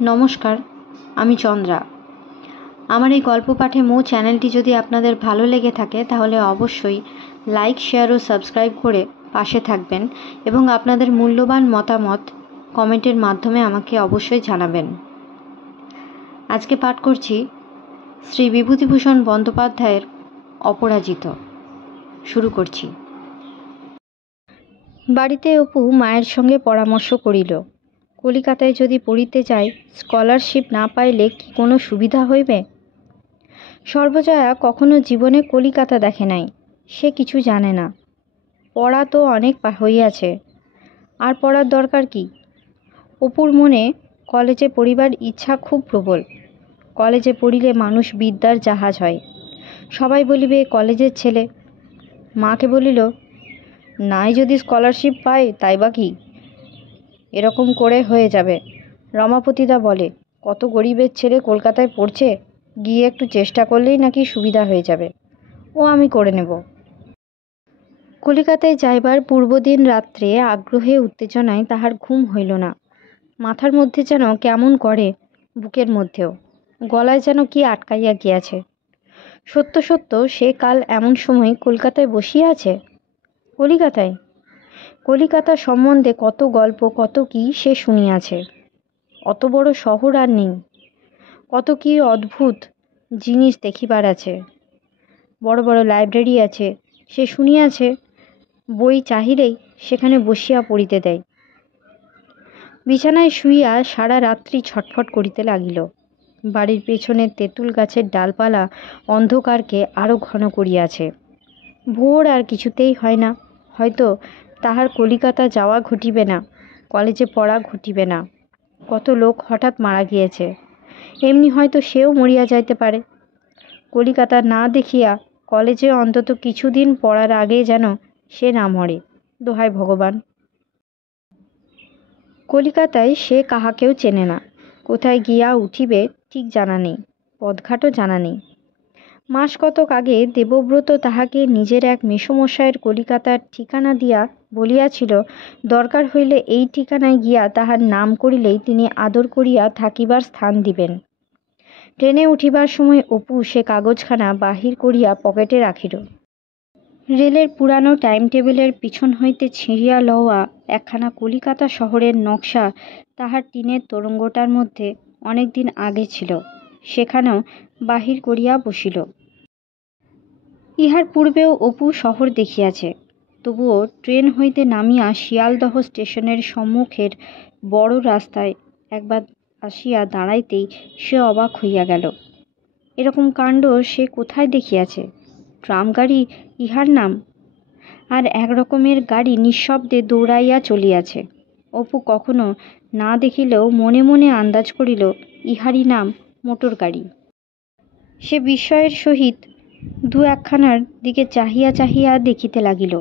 নমস্কার, আমি চন্দ্রা। আমার এই গল্প পাঠে মো চ্যানেলটি যদি আপনাদের ভালো লেগে থাকে তাহলে অবশ্যই লাইক, শেয়ার ও সাবস্ক্রাইব করে পাশে থাকবেন এবং আপনাদের মূল্যবান মতামত কমেন্টের মাধ্যমে আমাকে অবশ্যই জানাবেন। আজকে পাঠ করছি শ্রী বিভূতিভূষণ বন্দ্যোপাধ্যায়ের অপরাজিত। শুরু করছি। বাড়িতে অপু মায়ের সঙ্গে পরামর্শ করিল, কলিকাতায় যদি পড়িতে যাই, স্কলারশিপ না পাইলে কি কোনো সুবিধা হইবে? সর্বজয়া কখনো জীবনে কলিকাতা দেখে নাই, সে কিছু জানে না। পড়া তো অনেক হইয়াছে, আর পড়ার দরকার কি? অপুর মনে কলেজে পড়িবার ইচ্ছা খুব প্রবল। কলেজে পড়িলে মানুষ বিদ্যার জাহাজ হয়, সবাই বলিবে কলেজের ছেলে। মাকে বলিল, নাই যদি স্কলারশিপ পাই তাই বা কি, এরকম করে হয়ে যাবে। রমাপতিদা বলে, কত গরিবের ছেলে কলকাতায় পড়ছে, গিয়ে একটু চেষ্টা করলেই নাকি সুবিধা হয়ে যাবে। ও আমি করে নেব। কলিকাতায় যাইবার পূর্বদিন রাত্রে আগ্রহে উত্তেজনায় তাহার ঘুম হইল না। মাথার মধ্যে যেন কেমন করে, বুকের মধ্যেও গলায় যেন কি আটকাইয়া গিয়াছে। সত্য সত্য সে কাল এমন সময় কলকাতায় বসিয়া আছে। কলিকাতায়, কলিকাতা সম্বন্ধে কত গল্প, কত কি সে শুনিয়াছে। অত বড় শহর আর নেই, কত কি অদ্ভুত জিনিস দেখিবার আছে। বড় বড় লাইব্রেরি আছে, সে শুনিয়াছে। বই চাহিলেই সেখানে বসিয়া পড়িতে দেয়। বিছানায় শুইয়া সারা রাত্রি ছটফট করিতে লাগিল। বাড়ির পেছনের তেঁতুল গাছের ডালপালা অন্ধকারকে আরও ঘন করিয়াছে। ভোর আর কিছুতেই হয় না। হয়তো তাহার কলিকাতা যাওয়া ঘটিবে না, কলেজে পড়া ঘটিবে না। কত লোক হঠাৎ মারা গিয়েছে, এমনি হয়তো সেও মরিয়া যাইতে পারে। কলিকাতা না দেখিয়া কলেজে অন্তত কিছুদিন পড়ার আগে যেন সে না মরে, দোহাই ভগবান। কলিকাতায় সে কাহাকেও চেনে না, কোথায় গিয়া উঠিবে ঠিক জানা নেই, পথঘাটও জানা নেই। মাস কতক আগে দেবব্রত তাহাকে নিজের এক মেসোমশায়ের কলিকাতার ঠিকানা দিয়া বলিয়াছিল, দরকার হইলে এই ঠিকানায় গিয়া তাহার নাম করিলেই তিনি আদর করিয়া থাকিবার স্থান দিবেন। ট্রেনে উঠিবার সময় অপু সে কাগজখানা বাহির করিয়া পকেটে রাখিল। রেলের পুরানো টাইম টেবিলের পিছন হইতে ছিঁড়িয়া লওয়া একখানা কলিকাতা শহরের নকশা তাহার টিনের তোরঙ্গটার মধ্যে অনেক দিন আগে ছিল, সেখানেও বাহির করিয়া বসিল। ইহার পূর্বেও অপু শহর দেখিয়াছে, তবুও ট্রেন হইতে নামিয়া শিয়ালদহ স্টেশনের সম্মুখের বড় রাস্তায় একবার আসিয়া দাঁড়াইতেই সে অবাক হইয়া গেল। এরকম কাণ্ড সে কোথায় দেখিয়াছে? ট্রাম গাড়ি ইহার নাম, আর একরকমের গাড়ি নিঃশব্দে দৌড়াইয়া চলিয়াছে। অপু কখনো না দেখিলেও মনে মনে আন্দাজ করিল ইহারই নাম মোটর গাড়ি। সে বিস্ময়ের সহিত দু একখানার দিকে চাহিয়া চাহিয়া দেখিতে লাগিল।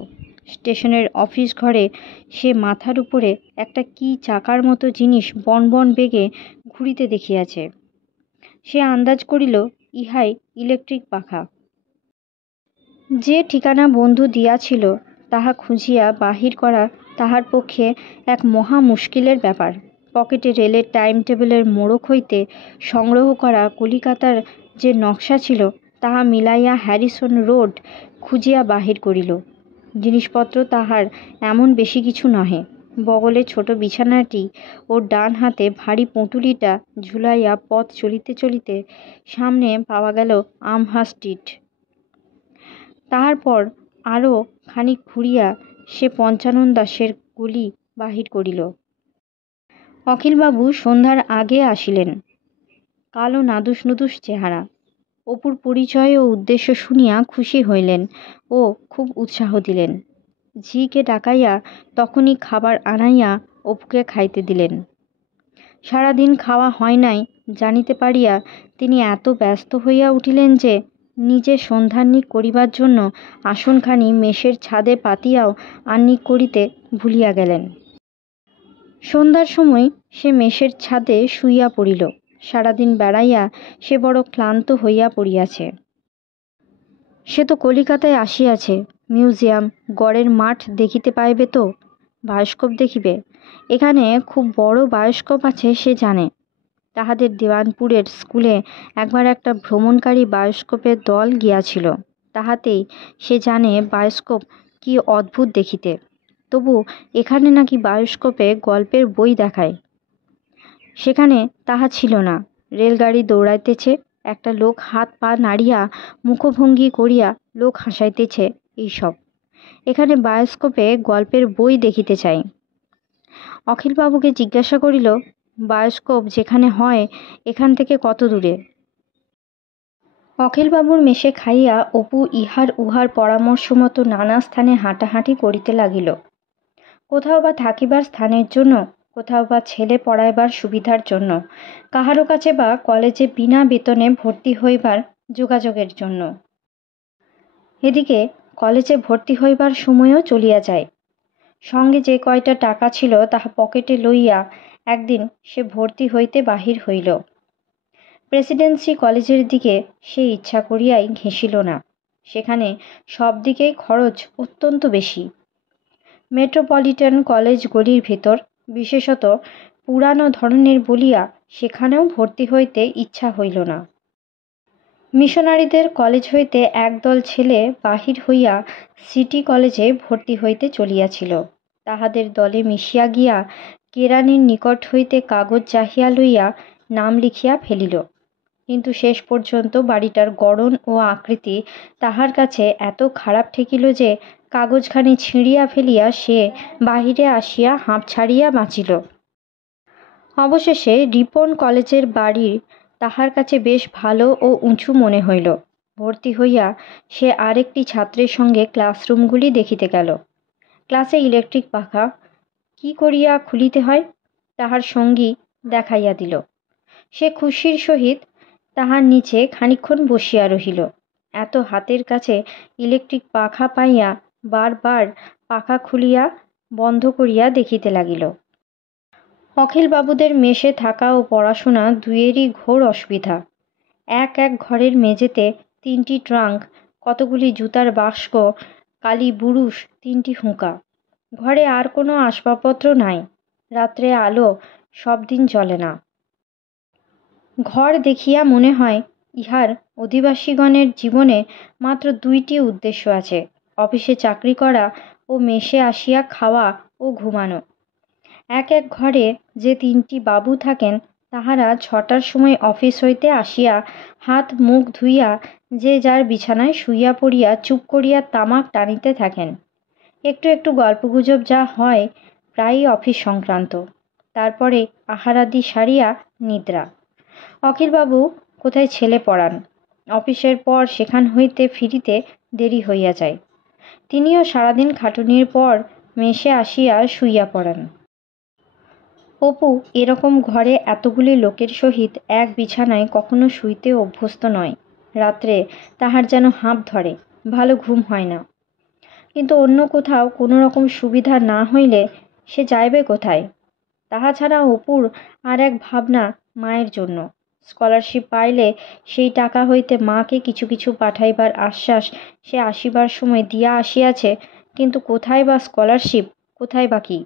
স্টেশনের অফিস ঘরে সে মাথার উপরে একটা কি চাকার মতো জিনিস বনবন বেগে ঘুরিতে দেখিয়াছে। সে আন্দাজ করিল ইহাই ইলেকট্রিক পাখা। যে ঠিকানা বন্ধু দিয়াছিল তাহা খুঁজিয়া বাহির করা তাহার পক্ষে এক মহা মুশকিলের ব্যাপার। পকেটে রেলের টাইম টেবিলের মোড়ক হইতে সংগ্রহ করা কলিকাতার যে নকশা ছিল তাহা মিলাইয়া হ্যারিসন রোড খুঁজিয়া বাহির করিল। জিনিসপত্র তাহার এমন বেশি কিছু নহে। বগলে ছোট বিছানাটি ও ডান হাতে ভারী পুঁটুলিটা ঝুলাইয়া পথ চলিতে চলিতে সামনে পাওয়া গেল আমহা স্ট্রিট। তাহার পর আরও খানিক ঘুরিয়া সে পঞ্চানন দাসের গলি বাহির করিল। অখিলবাবু সন্ধ্যার আগে আসিলেন। কালো নাদুস নুদুস চেহারা। অপুর পরিচয় ও উদ্দেশ্য শুনিয়া খুশি হইলেন ও খুব উৎসাহ দিলেন। ঝিকে ডাকাইয়া তখনই খাবার আনাইয়া অপুকে খাইতে দিলেন। সারাদিন খাওয়া হয় নাই জানিতে পারিয়া তিনি এত ব্যস্ত হইয়া উঠিলেন যে নিজে সন্ধ্যাহ্নিক করিবার জন্য আসনখানি মেষের ছাদে পাতিয়াও আহ্নিক করিতে ভুলিয়া গেলেন। সন্ধ্যার সময় সে মেষের ছাদে শুইয়া পড়িল। সারাদিন বেড়াইয়া সে বড় ক্লান্ত হইয়া পড়িয়াছে। সে তো কলিকাতায় আসিয়াছে, মিউজিয়াম, গড়ের মাঠ দেখিতে পাইবে তো, বায়োস্কোপ দেখিবে। এখানে খুব বড় বায়োস্কোপ আছে সে জানে, তাহাদের দেওয়ানপুরের স্কুলে একবার একটা ভ্রমণকারী বায়োস্কোপের দল গিয়াছিল। তাহাতেই সে জানে বায়োস্কোপ কি অদ্ভুত দেখিতে। তবু এখানে নাকি বায়োস্কোপে গল্পের বই দেখায়, সেখানে তাহা ছিল না। রেলগাড়ি দৌড়াইতেছে, একটা লোক হাত পা নাড়িয়া মুখভঙ্গি করিয়া লোক হাসাইতেছে, এইসব। এখানে বায়োস্কোপে গল্পের বই দেখিতে চাই। অখিলবাবুকে জিজ্ঞাসা করিল, বায়োস্কোপ যেখানে হয় এখান থেকে কত দূরে? অখিলবাবুর মেশে খাইয়া অপু ইহার উহার পরামর্শ মতো নানা স্থানে হাঁটাহাঁটি করিতে লাগিল। কোথাও বা থাকিবার স্থানের জন্য, কোথাও বা ছেলে পড়াইবার সুবিধার জন্য, কাহারও কাছে বা কলেজে বিনা বেতনে ভর্তি হইবার যোগাযোগের জন্য। এদিকে কলেজে ভর্তি হইবার সময়ও চলিয়া যায়। সঙ্গে যে কয়টা টাকা ছিল তাহা পকেটে লইয়া একদিন সে ভর্তি হইতে বাহির হইল। প্রেসিডেন্সি কলেজের দিকে সে ইচ্ছা করিয়াই ঘেঁষিল না। সেখানে সব দিকেই খরচ অত্যন্ত বেশি। মেট্রোপলিটন কলেজ গলির ভিতর, বিশেষত পুরানো ধরনের বলিয়া সেখানেও ভর্তি হইতে ইচ্ছা হইল না। মিশনারিদের কলেজ হইতে একদল ছেলে বাহির হইয়া সিটি কলেজে ভর্তি হইতে চলিয়াছিল। তাহাদের দলে মিশিয়া গিয়া কেরানির নিকট হইতে কাগজ চাহিয়া লইয়া নাম লিখিয়া ফেলিল। কিন্তু শেষ পর্যন্ত বাড়িটার গড়ন ও আকৃতি তাহার কাছে এত খারাপ ঠেকিল যে কাগজখানি ছিঁড়িয়া ফেলিয়া সে বাহিরে আসিয়া হাঁপ ছাড়িয়া বাঁচিল। অবশেষে রিপন কলেজের বাড়ি তাহার কাছে বেশ ভালো ও উঁচু মনে হইল। ভর্তি হইয়া সে আরেকটি ছাত্রের সঙ্গে ক্লাসরুমগুলি দেখিতে গেল। ক্লাসে ইলেকট্রিক পাখা কি করিয়া খুলিতে হয় তাহার সঙ্গী দেখাইয়া দিল। সে খুশির সহিত তাহার নিচে খানিকক্ষণ বসিয়া রহিল। এত হাতের কাছে ইলেকট্রিক পাখা পাইয়া বারবার পাখা খুলিয়া বন্ধ করিয়া দেখিতে লাগিল। অখিলবাবুদের মেশে থাকা ও পড়াশোনা দুইয়েরই ঘোর অসুবিধা। এক এক ঘরের মেঝেতে 3টি ট্রাঙ্ক, কতগুলি জুতার বাস্ক, কালি বুরুষ, 3টি হুঁকা। ঘরে আর কোনো আসবাবপত্র নাই। রাত্রে আলো সব দিন জ্বলে না। ঘর দেখিয়া মনে হয় ইহার অধিবাসীগণের জীবনে মাত্র 2টি উদ্দেশ্য আছে, অফিসে চাকরি করা ও মেশে আসিয়া খাওয়া ও ঘুমানো। এক এক ঘরে যে 3টি বাবু থাকেন তাহারা 6টার সময় অফিস হইতে আসিয়া হাত মুখ ধুইয়া যে যার বিছানায় শুইয়া পড়িয়া চুপ করিয়া তামাক টানিতে থাকেন। একটু একটু গল্পগুজব যা হয় প্রায়ই অফিস সংক্রান্ত। তারপরে আহারাদি সারিয়া নিদ্রা। অখিলবাবু কোথায় ছেলে পড়ান। অফিসের পর সেখান হইতে ফিরিতে দেরি হইয়া যায়। তিনিও সারাদিন খাটুনির পর মেশে আসিয়া শুইয়া পড়েন। অপু এরকম ঘরে এতগুলি লোকের সহিত এক বিছানায় কখনো শুইতে অভ্যস্ত নয়। রাত্রে তাহার যেন হাঁপ ধরে, ভালো ঘুম হয় না। কিন্তু অন্য কোথাও কোনো রকম সুবিধা না হইলে সে যাইবে কোথায়? তাহা ছাড়া অপুর আর এক ভাবনা মায়ের জন্য। স্কলারশিপ পাইলে সেই টাকা হইতে মাকে কিছু কিছু পাঠাইবার আশ্বাস সে আসিবার সময় দিয়া আসিয়াছে, কিন্তু কোথায় বা স্কলারশিপ, কোথায় বা কি?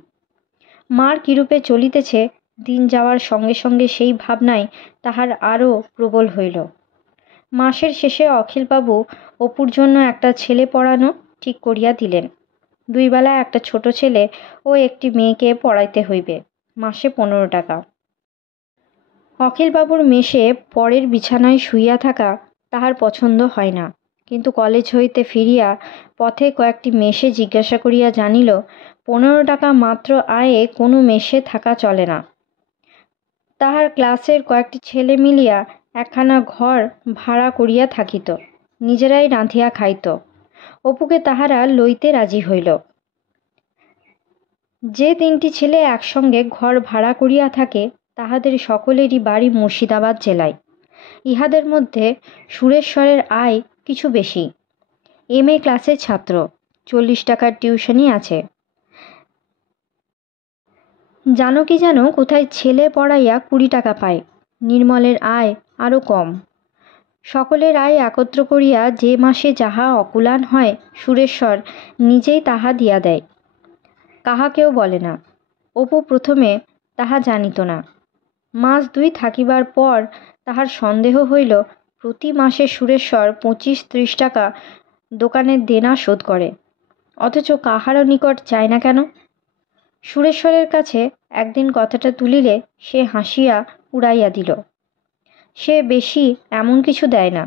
মার কিরূপে চলিতেছে দিন যাওয়ার সঙ্গে সঙ্গে সেই ভাবনায় তাহার আরও প্রবল হইল। মাসের শেষে অখিলবাবু অপুর জন্য একটা ছেলে পড়ানো ঠিক করিয়া দিলেন। 2 বেলা একটা ছোট ছেলে ও একটি মেয়েকে পড়াইতে হইবে, মাসে 15 টাকা। অখিলবাবুর মেশে পরের বিছানায় শুইয়া থাকা তাহার পছন্দ হয় না। কিন্তু কলেজ হইতে ফিরিয়া পথে কয়েকটি মেশে জিজ্ঞাসা করিয়া জানিল 15 টাকা মাত্র আয়ে কোনো মেশে থাকা চলে না। তাহার ক্লাসের কয়েকটি ছেলে মিলিয়া একখানা ঘর ভাড়া করিয়া থাকিত, নিজেরাই রাঁধিয়া খাইত। অপুকে তাহারা লইতে রাজি হইল। যে 3টি ছেলে একসঙ্গে ঘর ভাড়া করিয়া থাকে তাহাদের সকলেরই বাড়ি মুর্শিদাবাদ জেলায়। ইহাদের মধ্যে সুরেশ্বরের আয় কিছু বেশি। MA ক্লাসের ছাত্র, 40 টাকার টিউশনি আছে। জানকী যেন কোথায় ছেলে পড়াইয়া 20 টাকা পায়। নির্মলের আয় আরও কম। সকলের আয় একত্র করিয়া যে মাসে যাহা অকুলান হয় সুরেশ্বর নিজেই তাহা দিয়া দেয়, কাহাকেও বলে না। অপু প্রথমে তাহা জানিত না। মাস 2 থাকিবার পর তাহার সন্দেহ হইল প্রতি মাসে সুরেশ্বর 25-30 টাকা দোকানের দেনা শোধ করে, অথচ কাহারও নিকট চায় না কেন? সুরেশ্বরের কাছে একদিন কথাটা তুলিলে সে হাসিয়া উড়াইয়া দিল। সে বেশি এমন কিছু দেয় না,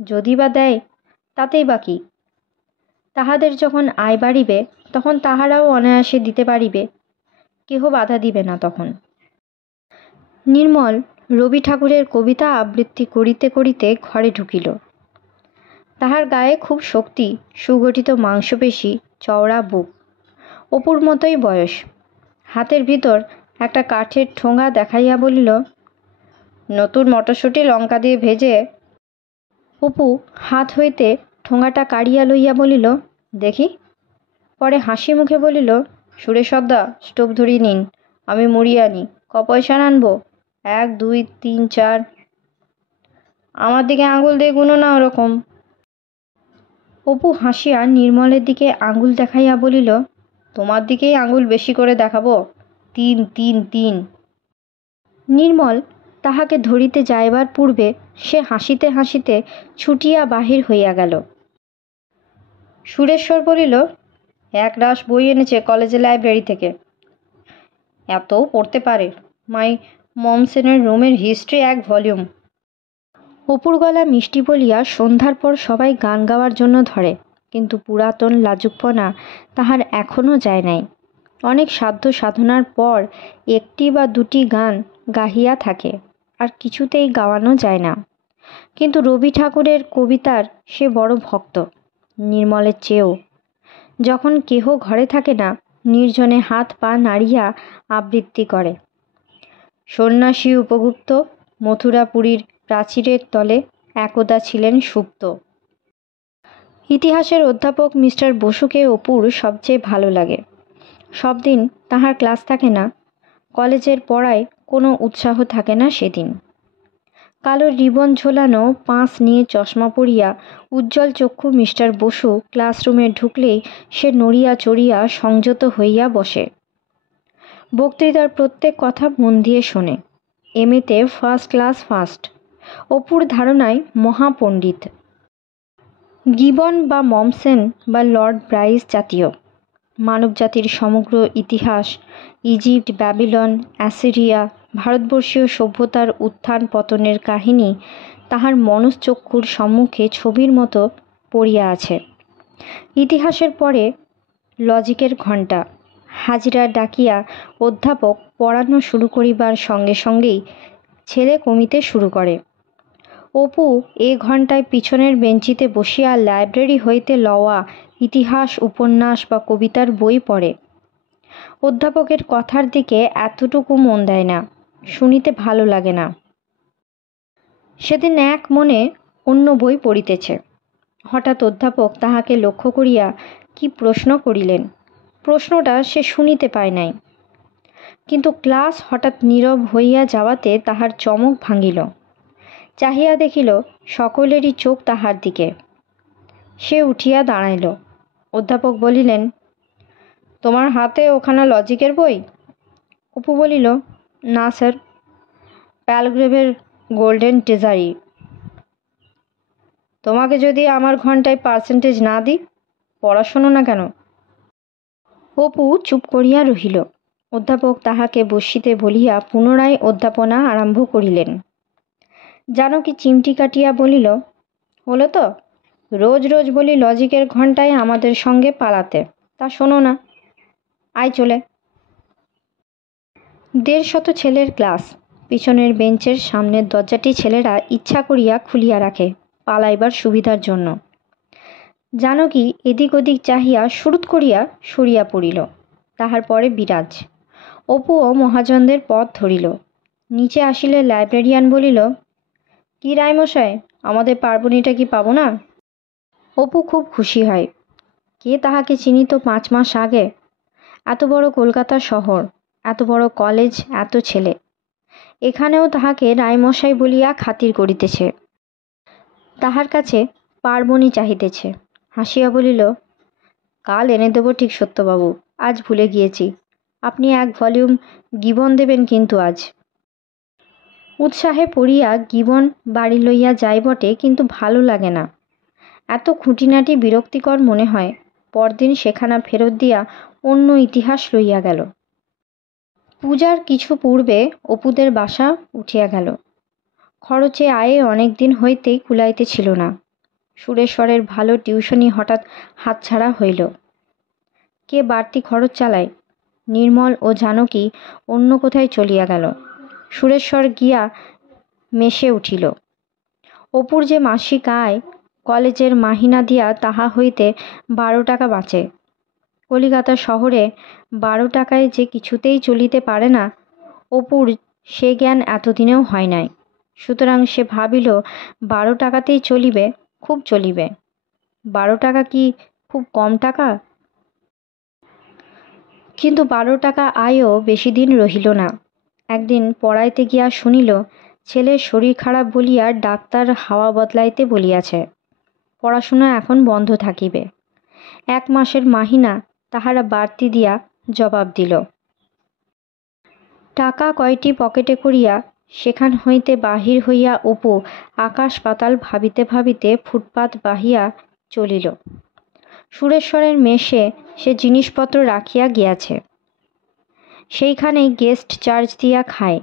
যদি বা দেয় তাতেই বা কি? তাহাদের যখন আয় বাড়িবে তখন তাহারাও অনায়াসে দিতে পারিবে, কেহ বাধা দিবে না তখন। নির্মল রবি ঠাকুরের কবিতা আবৃত্তি করিতে করিতে ঘরে ঢুকিল। তাহার গায়ে খুব শক্তি, সুগঠিত মাংসপেশি, চওড়া বুক, অপুর মতোই বয়স। হাতের ভিতর একটা কাঠের ঠোঙা দেখাইয়া বলিল, নতুন মটরশুঁটি লঙ্কা দিয়ে ভেজে। অপু হাত হইতে ঠোঙাটা কাড়িয়া লইয়া বলিল, দেখি। পরে হাসি মুখে বলিল, সুরেশদা, স্টোভ ধরিয়ে নিন, আমি মুড়ি আনি। ক পয়সার আনবো? 1, 2, 3, 4। আমার দিকে আঙুল দিয়ে গুনো না ওরকম। অপু হাসিয়া নির্মলের দিকে আঙুল দেখাইয়া বলিল, তোমার দিকেই আঙুল বেশি করে দেখাবো। 3, 3, 3। নির্মল তাহাকে ধরিতে যাইবার পূর্বে সে হাসিতে হাসিতে ছুটিয়া বাহির হইয়া গেল। সুরেশ্বর বলিল, 1 রাশ বই এনেছে কলেজের লাইব্রেরি থেকে। এতও পড়তে পারে। মাই মমসেনের রোমের হিস্ট্রি 1 ভলিউম। অপুর গলা মিষ্টি বলিয়া সন্ধ্যার পর সবাই গান গাওয়ার জন্য ধরে, কিন্তু পুরাতন লাজুকপনা তাহার এখনও যায় নাই। অনেক সাধ্য সাধনার পর 1টি বা 2টি গান গাহিয়া থাকে, আর কিছুতেই গাওয়ানো যায় না। কিন্তু রবি ঠাকুরের কবিতার সে বড় ভক্ত, নির্মলের চেয়েও। যখন কেহ ঘরে থাকে না, নির্জনে হাত পা নাড়িয়া আবৃত্তি করে, সন্ন্যাসী উপগুপ্ত মথুরাপুরীর প্রাচীরের তলে একদা ছিলেন সুপ্ত। ইতিহাসের অধ্যাপক মিস্টার বসুকে অপুর সবচেয়ে ভালো লাগে। সব দিন তাহার ক্লাস থাকে না, কলেজের পড়ায় কোনো উৎসাহ থাকে না সেদিন। কালো রিবন ঝোলানো পাঁচ নিয়ে চশমা পরিয়া উজ্জ্বল চক্ষু মিস্টার বসু ক্লাসরুমে ঢুকলেই সে নড়িয়া চড়িয়া সংযত হইয়া বসে। বক্তৃতার প্রত্যেক কথা মন দিয়ে শোনে। এমএতে ফার্স্ট ক্লাস ফার্স্ট। অপুর ধারণায় মহাপণ্ডিত। গিবন বা মমসেন বা লর্ড ব্রাইস জাতীয়। মানবজাতির সমগ্র ইতিহাস, ইজিপ্ট, ব্যাবিলন, অ্যাসিরিয়া, ভারতবর্ষীয় সভ্যতার উত্থান পতনের কাহিনী তাহার মনশ্চক্ষুর সম্মুখে ছবির মতো পড়িয়া আছে। ইতিহাসের পরে লজিকের ঘণ্টা। হাজিরা ডাকিয়া অধ্যাপক পড়ানো শুরু করিবার সঙ্গে সঙ্গেই ছেলে কমিতে শুরু করে। অপু এ ঘণ্টায় পিছনের বেঞ্চিতে বসিয়া লাইব্রেরি হইতে লওয়া ইতিহাস, উপন্যাস বা কবিতার বই পড়ে। অধ্যাপকের কথার দিকে এতটুকু মন দেয় না, শুনিতে ভালো লাগে না। সেদিন এক মনে অন্য বই পড়িতেছে। হঠাৎ অধ্যাপক তাহাকে লক্ষ্য করিয়া কি প্রশ্ন করিলেন। প্রশ্নটা সে শুনিতে পায় নাই, কিন্তু ক্লাস হঠাৎ নীরব হইয়া যাওয়াতে তাহার চমক ভাঙিল। চাহিয়া দেখিল সকলেরই চোখ তাহার দিকে। সে উঠিয়া দাঁড়াইল। অধ্যাপক বলিলেন, তোমার হাতে ওখানা লজিকের বই? অপু বলিল, না স্যার, প্যালগ্রেভের গোল্ডেন ট্রেজারি। তোমাকে যদি আমার ঘন্টায় পার্সেন্টেজ না দিই, পড়াশোনো না কেন? অপু চুপ করিয়া রহিল। অধ্যাপক তাহাকে বসিতে বলিয়া পুনরায় অধ্যাপনা আরম্ভ করিলেন। জানকী চিমটি কাটিয়া বলিল, হলো তো? রোজ রোজ বলি লজিকের ঘন্টায় আমাদের সঙ্গে পালাতে, তা শোনো না। আয় চলে। 150 ছেলের ক্লাস। পিছনের বেঞ্চের সামনের দরজাটি ছেলেরা ইচ্ছা করিয়া খুলিয়া রাখে পালাইবার সুবিধার জন্য। জানকী এদিক ওদিক চাহিয়া শুরুত করিয়া সরিয়া পড়িল। তাহার পরে বিরাজ। অপুও মহাজনদের পথ ধরিল। নিচে আসিলে লাইব্রেরিয়ান বলিল, কি রায়মশাই, আমাদের পার্বণীটা কি পাবো না? অপু খুব খুশি হয়। কে তাহাকে চিনিত 5 মাস আগে? এত বড় কলকাতা শহর, এত বড় কলেজ, এত ছেলে, এখানেও তাহাকে রায়মশাই বলিয়া খাতির করিতেছে। তাহার কাছে পার্বণী চাহিতেছে। হাসিয়া বলিল, কাল এনে দেব ঠিক সত্যবাবু, আজ ভুলে গিয়েছি। আপনি 1 ভলিউম গিবন দেবেন কিন্তু আজ। উৎসাহে পড়িয়া গিবন বাড়ি লইয়া যাই বটে, কিন্তু ভালো লাগে না। এত খুঁটিনাটি বিরক্তিকর মনে হয়। পরদিন সেখানা ফেরত দিয়া অন্য ইতিহাস লইয়া গেল। পূজার কিছু পূর্বে অপুদের বাসা উঠিয়া গেল। খরচে আয়ে অনেক দিন হইতেই কুলাইতেছিল না। সুরেশ্বরের ভালো টিউশনি হঠাৎ হাতছাড়া হইল। কে বাড়তি খরচ চালায়? নির্মল ও জানকী অন্য কোথায় চলিয়া গেল। সুরেশ্বর গিয়া মেশে উঠিল। অপুর যে মাসিক আয়, কলেজের মাহিনা দিয়া তাহা হইতে 12 টাকা বাঁচে। কলিকাতা শহরে 12 টাকায় যে কিছুতেই চলিতে পারে না, অপুর সে জ্ঞান এতদিনেও হয় নাই। সুতরাং সে ভাবিল 12 টাকাতেই চলিবে, খুব চলিবে। 12 টাকা কি খুব কম টাকা? কিন্তু 12 টাকা আয়ও বেশি দিন রহিল না। একদিন পড়াইতে গিয়া শুনিল ছেলের শরীর খারাপ বলিয়া ডাক্তার হাওয়া বদলাইতে বলিয়াছে। পড়াশোনা এখন বন্ধ থাকিবে। 1 মাসের মাহিনা তাহারা বাড়তি দিয়া জবাব দিল। টাকা কয়টি পকেটে করিয়া সেখান হইতে বাহির হইয়া অপু আকাশ পাতাল ভাবিতে ভাবিতে ফুটপাত বাহিয়া চলিল। সুরেশ্বরের মেসে সে জিনিসপত্র রাখিয়া গিয়াছে। সেইখানেই গেস্ট চার্জ দিয়া খায়।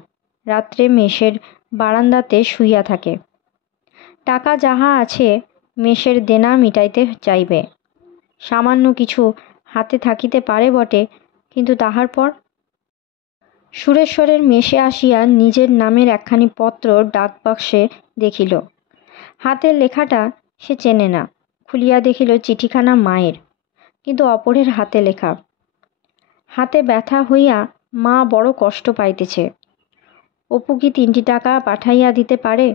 রাত্রে মেসের বারান্দাতে শুইয়া থাকে। টাকা যাহা আছে মেসের দেনা মিটাইতে চাইবে। সামান্য কিছু হাতে থাকিতে পারে বটে, কিন্তু তাহার পর? সুরেশ্বরের মেসে আসিয়া নিজের নামের একখানি পত্র ডাকবাক্সে দেখিল। হাতের লেখাটা সে চেনে না। খুলিয়া দেখিল চিঠিখানা মায়ের, কিন্তু অপরের হাতে লেখা। হাতে ব্যথা হইয়া মা বড় কষ্ট পাইতেছে। অপু কি 3টি টাকা পাঠাইয়া দিতে পারে?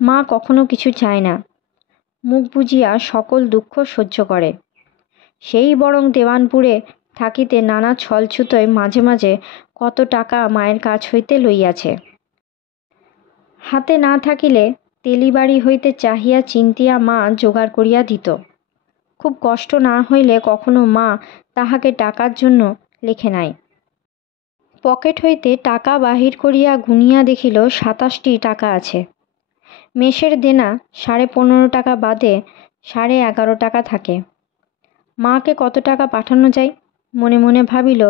মা কখনো কিছু চায় না, মুখ বুজিয়া সকল দুঃখ সহ্য করে। সেই বরং দেওয়ানপুরে থাকিতে নানা ছলছুতোয় মাঝে মাঝে কত টাকা মায়ের কাছ হইতে লইয়াছে। হাতে না থাকিলে তেলিবাড়ি হইতে চাহিয়া চিন্তিয়া মা জোগাড় করিয়া দিত। খুব কষ্ট না হইলে কখনো মা তাহাকে টাকার জন্য লেখে নাই। পকেট হইতে টাকা বাহির করিয়া গুনিয়া দেখিল 27টি টাকা আছে। মেসের দেনা 15.5 টাকা বাদে 11.5 টাকা থাকে। মাকে কত টাকা পাঠানো যায়? মনে মনে ভাবিল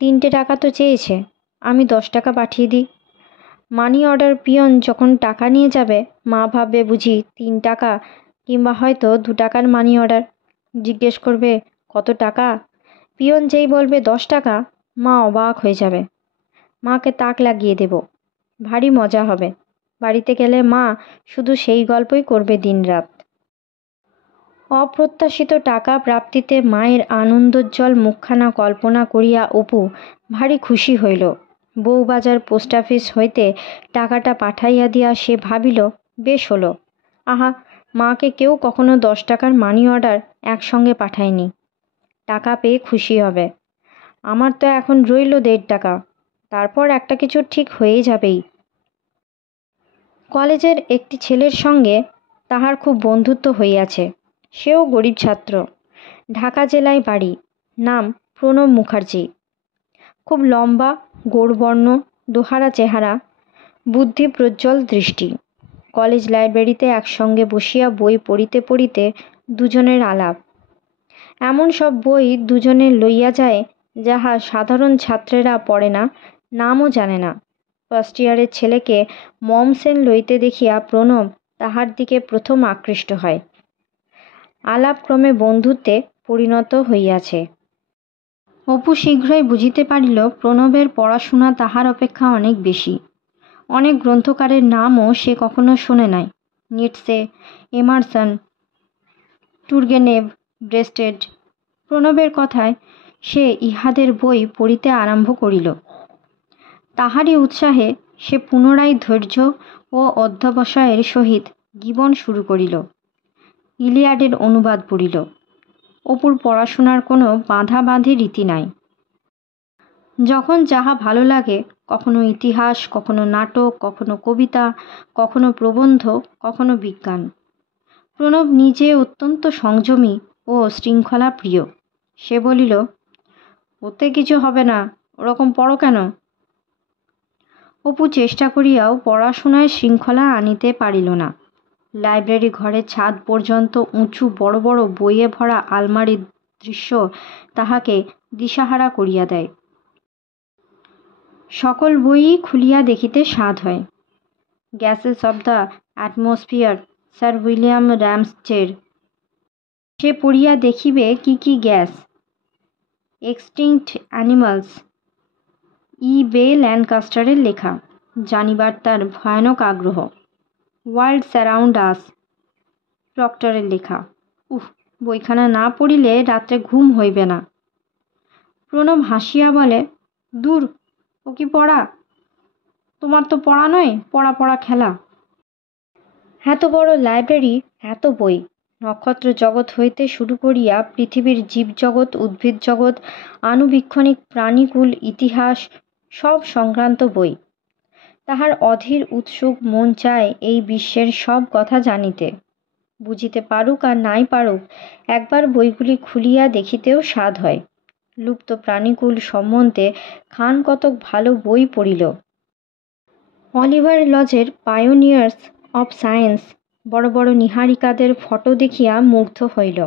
3টে টাকা তো চেয়েছে, আমি 10 টাকা পাঠিয়ে দিই। মানি অর্ডার পিয়ন যখন টাকা নিয়ে যাবে, মা ভাববে বুঝি 3 টাকা, কিংবা হয়তো 2 টাকার মানি অর্ডার। জিজ্ঞেস করবে কত টাকা। পিয়ন যেই বলবে 10 টাকা, মা অবাক হয়ে যাবে। মাকে তাক লাগিয়ে দেব, ভারী মজা হবে। বাড়িতে গেলে মা শুধু সেই গল্পই করবে দিনরাত। অপ্রত্যাশিত টাকা প্রাপ্তিতে মায়ের আনন্দোজ্জ্বল মুখখানা কল্পনা করিয়া অপু ভারী খুশি হইল। বউবাজার পোস্ট অফিস হইতে টাকাটা পাঠাইয়া দিয়া সে ভাবিল, বেশ হলো। আহা, মাকে কেউ কখনো 10 টাকার মানি অর্ডার একসঙ্গে পাঠায়নি। টাকা পেয়ে খুশি হবে। আমার তো এখন রইল 1.5 টাকা, তারপর একটা কিছু ঠিক হয়ে যাবেই। কলেজের একটি ছেলের সঙ্গে তাহার খুব বন্ধুত্ব হইয়াছে। সেও গরিব ছাত্র, ঢাকা জেলায় বাড়ি। নাম প্রণব মুখার্জি। খুব লম্বা, গৌরবর্ণ, দোহারা চেহারা, বুদ্ধি প্রজ্জ্বল দৃষ্টি। কলেজ লাইব্রেরিতে একসঙ্গে বসিয়া বই পড়িতে পড়িতে দুজনের আলাপ। এমন সব বই দুজনে লইয়া যায় যাহা সাধারণ ছাত্রেরা পড়ে না, নামও জানে না। ফার্স্ট ইয়ারের ছেলেকে মমসেন লইতে দেখিয়া প্রণব তাহার দিকে প্রথম আকৃষ্ট হয়। আলাপ ক্রমে বন্ধুত্বে পরিণত হইয়াছে। অপু শীঘ্রই বুঝিতে পারিল প্রণবের পড়াশোনা তাহার অপেক্ষা অনেক বেশি। অনেক গ্রন্থকারের নামও সে কখনো শোনে নাই। নিটসে, এমারসন, টুরগেনেভ, ব্রেস্টেড। প্রণবের কথায় সে ইহাদের বই পড়িতে আরম্ভ করিল। তাহারই উৎসাহে সে পুনরায় ধৈর্য ও অধ্যবসায়ের সহিত গীবন শুরু করিল। ইলিয়াডের অনুবাদ পড়িল। অপুর পড়াশোনার কোনো বাঁধাবাঁধি রীতি নাই। যখন যাহা ভালো লাগে, কখনো ইতিহাস, কখনো নাটক, কখনো কবিতা, কখনো প্রবন্ধ, কখনো বিজ্ঞান। প্রণব নিজে অত্যন্ত সংযমী ও শৃঙ্খলা প্রিয়। সে বলিল, ওতে কিছু হবে না, ওরকম পড়ো কেন? অপু চেষ্টা করিয়াও পড়াশোনায় শৃঙ্খলা আনিতে পারিল না। লাইব্রেরি ঘরের ছাদ পর্যন্ত উঁচু বড় বড় বইয়ে ভরা আলমারির দৃশ্য তাহাকে দিশাহারা করিয়া দেয়। সকল বইই খুলিয়া দেখিতে স্বাদ হয়। Gases of the atmosphere, sir William রামসের। সে পড়িয়া দেখিবে কি কি গ্যাস। এক্সটিংক্ট অ্যানিমালস, বে ল্যানকাস্টারের লেখা, জানিবার তার ভয়ানক আগ্রহ। ওয়ার্ল্ডস অ্যারাউন্ড আস, প্রক্টরের লেখা। বইখানা না পড়িলে রাত্রে ঘুম হইবে না। প্রণব হাসিয়া বলে, দূর, ও কি পড়া? তোমার তো পড়া নয়, পড়া পড়া খেলা। এত বড় লাইব্রেরি, এত বই, নক্ষত্র জগৎ হইতে শুরু করিয়া পৃথিবীর জীবজগৎ, উদ্ভিদ জগৎ, আণুবীক্ষণিক প্রাণীকুল, ইতিহাস, সব সংক্রান্ত বই। তাহার অধীর উৎসুক মন চায় এই বিশ্বের সব কথা জানিতে। বুঝিতে পারুক আর নাই পারুক, একবার বইগুলি খুলিয়া দেখিতেও স্বাদ হয়। লুপ্ত প্রাণীকুল সম্বন্ধে খান কতক ভালো বই পড়িল। অলিভার লজের পায়োনিয়ার্স অব সায়েন্স, বড় বড় নীহারিকাদের ফটো দেখিয়া মুগ্ধ হইল।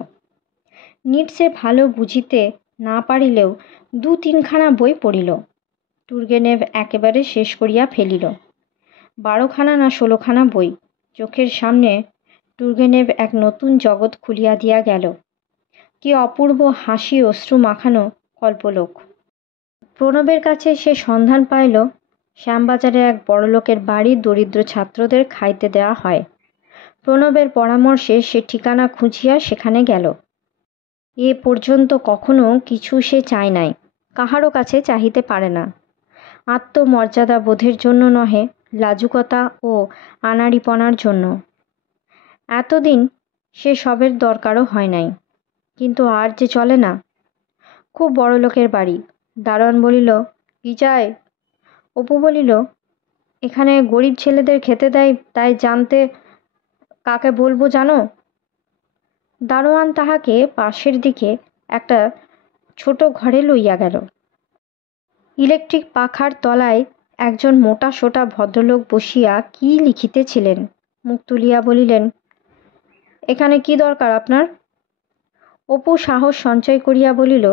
নিটসে ভালো বুঝিতে না পারিলেও 2-3খানা বই পড়িল। টুরগেনেভ একেবারে শেষ করিয়া ফেলিল। 12খানা না 16খানা বই। চোখের সামনে টুরগেনেভ এক নতুন জগৎ খুলিয়া দিয়া গেল। কি অপূর্ব হাসি অশ্রু মাখানো কল্পলোক। প্রণবের কাছে সে সন্ধান পাইল শ্যামবাজারে এক বড়লোকের বাড়ি দরিদ্র ছাত্রদের খাইতে দেওয়া হয়। প্রণবের পরামর্শে সে ঠিকানা খুঁজিয়া সেখানে গেল। এ পর্যন্ত কখনো কিছু সে চায় নাই, কাহারও কাছে চাহিতে পারে না। আত্মমর্যাদা বোধের জন্য নহে, লাজুকতা ও আনাড়িপনার জন্য। এতদিন সে সবের দরকারও হয় নাই, কিন্তু আর যে চলে না। খুব বড় লোকের বাড়ি। দারোয়ান বলিল, কি চাই? অপু বলিল, এখানে গরিব ছেলেদের খেতে দেয়, তাই জানতে কাকে বলবো জানো? দারোয়ান তাহাকে পাশের দিকে একটা ছোট ঘরে লইয়া গেল। ইলেকট্রিক পাখার তলায় একজন মোটা সোটা ভদ্রলোক বসিয়া কি লিখিতেছিলেন। মুখ তুলিয়া বলিলেন, এখানে কি দরকার আপনার? অপু সাহস সঞ্চয় করিয়া বলিল,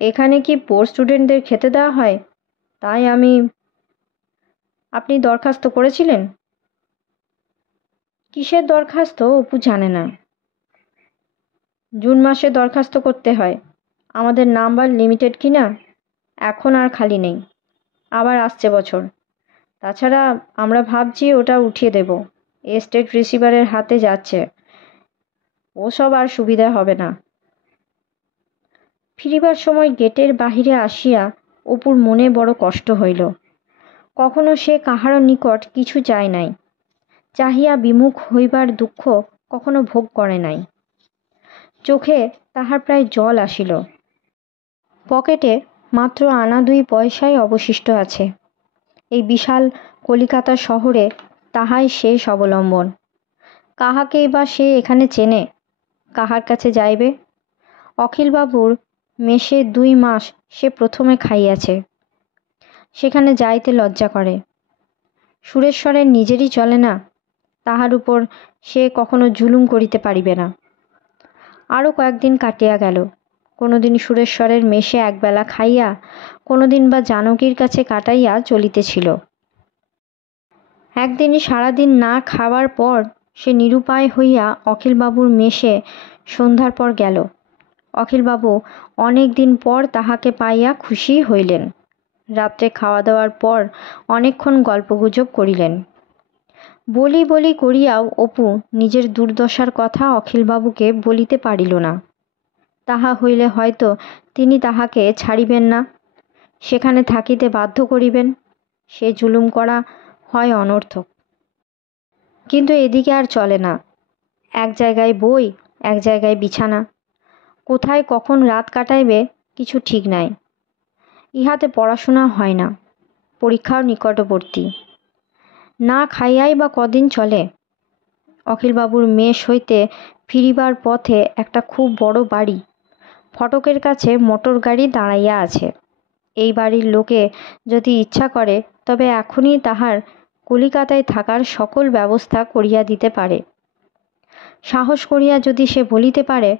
এখানে কি পোর স্টুডেন্টদের খেতে দেওয়া হয়, তাই আমি। আপনি দরখাস্ত করেছিলেন? কিসের দরখাস্ত অপু জানে না। জুন মাসে দরখাস্ত করতে হয়। আমাদের নাম্বার লিমিটেড কি না, এখন আর খালি নেই, আবার আসছে বছর। তাছাড়া আমরা ভাবছি ওটা উঠিয়ে দেব, এস্টেট রিসিভারের হাতে যাচ্ছে, ওসব আর সুবিধা হবে না। ফিরিবার সময় গেটের বাহিরে আসিয়া অপুর মনে বড় কষ্ট হইল। কখনো সে কাহারও নিকট কিছু চায় নাই, চাহিয়া বিমুখ হইবার দুঃখ কখনো ভোগ করে নাই। চোখে তাহার প্রায় জল আসিল। পকেটে মাত্র 2 পয়সাই অবশিষ্ট আছে। এই বিশাল কলিকাতা শহরে তাহাই শেষ অবলম্বন। কাহাকেই বা সে এখানে চেনে, কাহার কাছে যাইবে? অখিলবাবুর মেসে 2 মাস সে প্রথমে খাইয়াছে, সেখানে যাইতে লজ্জা করে। সুরেশ্বরের নিজেরই চলে না, তাহার উপর সে কখনো জুলুম করিতে পারিবে না। আরও কয়েকদিন কাটিয়া গেল। কোনোদিন সুরেশ্বরের মেসে একবেলা খাইয়া, কোনোদিন বা জানকীর কাছে কাটাইয়া চলিতেছিল। একদিন সারাদিন না খাওয়ার পর সে নিরুপায় হইয়া অখিলবাবুর মেসে সন্ধ্যার পর গেল। অখিলবাবু অনেক দিন পর তাহাকে পাইয়া খুশি হইলেন। রাত্রে খাওয়া দাওয়ার পর অনেকক্ষণ গল্পগুজব করিলেন। বলি বলি করিয়াও অপু নিজের দুর্দশার কথা অখিলবাবুকে বলিতে পারিল না। তাহা হইলে হয়তো তিনি তাহাকে ছাড়িবেন না, সেখানে থাকিতে বাধ্য করিবেন। সে জুলুম করা হয় অনর্থক। কিন্তু এদিকে আর চলে না। এক জায়গায় বই, এক জায়গায় বিছানা, কোথায় কখন রাত কাটাইবে কিছু ঠিক নাই। ইহাতে পড়াশোনা হয় না, পরীক্ষাও নিকটবর্তী। না খাইয়াই বা কদিন চলে। অখিলবাবুর মেস হইতে ফিরিবার পথে একটা খুব বড় বাড়ি, ফটকের কাছে মোটর গাড়ি দাঁড়াইয়া আছে। এই বাড়ির লোকে যদি ইচ্ছা করে তবে এখনই তাহার কলিকাতায় থাকার সকল ব্যবস্থা করিয়া দিতে পারে। সাহস করিয়া যদি সে বলিতে পারে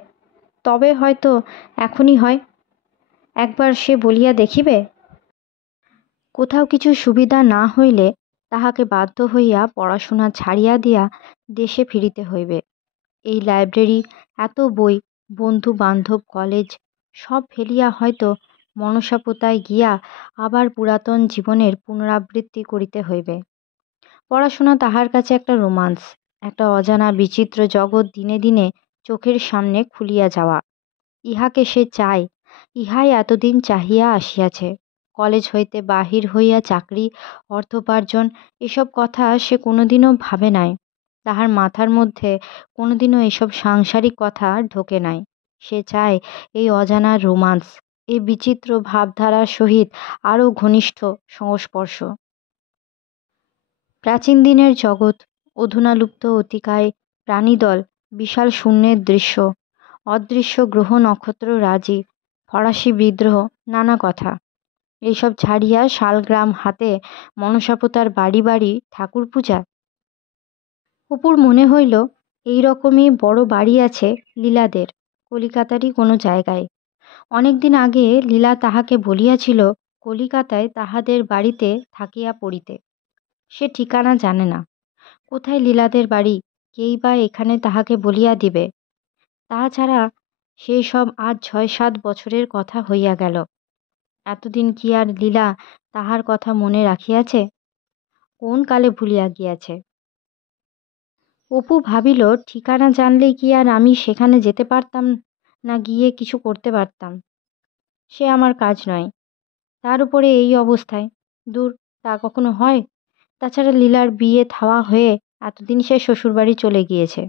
তবে হয়তো এখনই হয়। একবার সে বলিয়া দেখিবে। কোথাও কিছু সুবিধা না হইলে তাহাকে বাধ্য হইয়া পড়াশোনা ছাড়িয়া দিয়া দেশে ফিরিতে হইবে। এই লাইব্রেরি, এত বই, বন্ধু বান্ধব, কলেজ সব ফেলিয়া হয়তো মনসাপোতায় গিয়া আবার পুরাতন জীবনের পুনরাবৃত্তি করিতে হইবে। পড়াশোনা তাহার কাছে একটা রোমান্স, একটা অজানা বিচিত্র জগৎ দিনে দিনে চোখের সামনে খুলিয়া যাওয়া। ইহাকে সে চায়, ইহাই এতদিন চাহিয়া আসিয়াছে। কলেজ হইতে বাহির হইয়া চাকরি, অর্থোপার্জন এসব কথা সে কোনোদিনও ভাবে নাই। তাহার মাথার মধ্যে কোনোদিনও এসব সাংসারিক কথা ঢোকে নাই। সে চায় এই অজানা রোমান্স, এই বিচিত্র ভাবধারার সহিত আরও ঘনিষ্ঠ সংস্পর্শ। প্রাচীন দিনের জগৎ, অধুনালুপ্ত অতিকায় প্রাণীদল, বিশাল শূন্যের দৃশ্য, অদৃশ্য গ্রহ নক্ষত্র রাজি, ফরাসি বিদ্রোহ, নানা কথা। এইসব ছাড়িয়া শালগ্রাম হাতে মনসাপোতার বাড়ি বাড়ি ঠাকুর পূজা। অপুর মনে হইল এই রকমই বড় বাড়ি আছে লীলাদের কলিকাতারই কোনো জায়গায়। অনেকদিন আগে লীলা তাহাকে বলিয়াছিল কলিকাতায় তাহাদের বাড়িতে থাকিয়া পড়িতে। সে ঠিকানা জানে না। কোথায় লীলাদের বাড়ি, কেই বা এখানে তাহাকে বলিয়া দিবে। তাহা ছাড়া সেই সব আজ ৬-৭ বছরের কথা হইয়া গেল। এতদিন কি আর লীলা তাহার কথা মনে রাখিয়াছে? কোন কালে ভুলিয়া গিয়াছে। অপু ভাবিল, ঠিকানা জানলেই কি আর আমি সেখানে যেতে পারতাম না গিয়ে কিছু করতে পারতাম? সে আমার কাজ নয়। তার উপরে এই অবস্থায়, দূর, তা কখনো হয়? তাছাড়া লীলার বিয়ে থাওয়া হয়ে এতদিন সে শ্বশুরবাড়ি চলে গিয়েছে।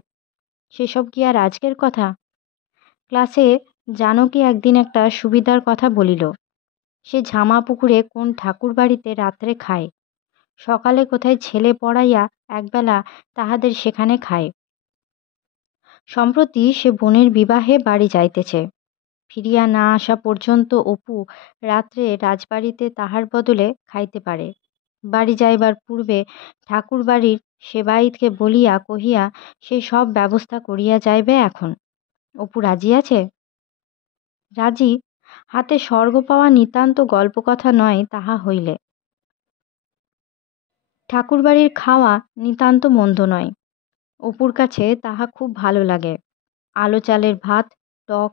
সেসব কি আর আজকের কথা? ক্লাসে জানকী একদিন একটা সুবিধার কথা বলিল। সে ঝামা পুকুরে কোন ঠাকুর বাড়িতে রাত্রে খায়। সকালে কোথায় ছেলে পড়াইয়া একবেলা তাহাদের সেখানে খায়। সম্প্রতি সে বোনের বিবাহে বাড়ি যাইতেছে। ফিরিয়া না আসা পর্যন্ত অপু রাত্রে রাজবাড়িতে তাহার বদলে খাইতে পারে। বাড়ি যাইবার পূর্বে ঠাকুর বাড়ির সেবায়িতকে বলিয়া কহিয়া সেই সব ব্যবস্থা করিয়া যাইবে এখন। অপু রাজি আছে? রাজি। হাতে স্বর্গ পাওয়া নিতান্ত গল্পকথা নয় তাহা হইলে। ঠাকুরবাড়ির খাওয়া নিতান্ত মন্দ নয়। অপুর কাছে তাহা খুব ভালো লাগে। আলো চালের ভাত, টক,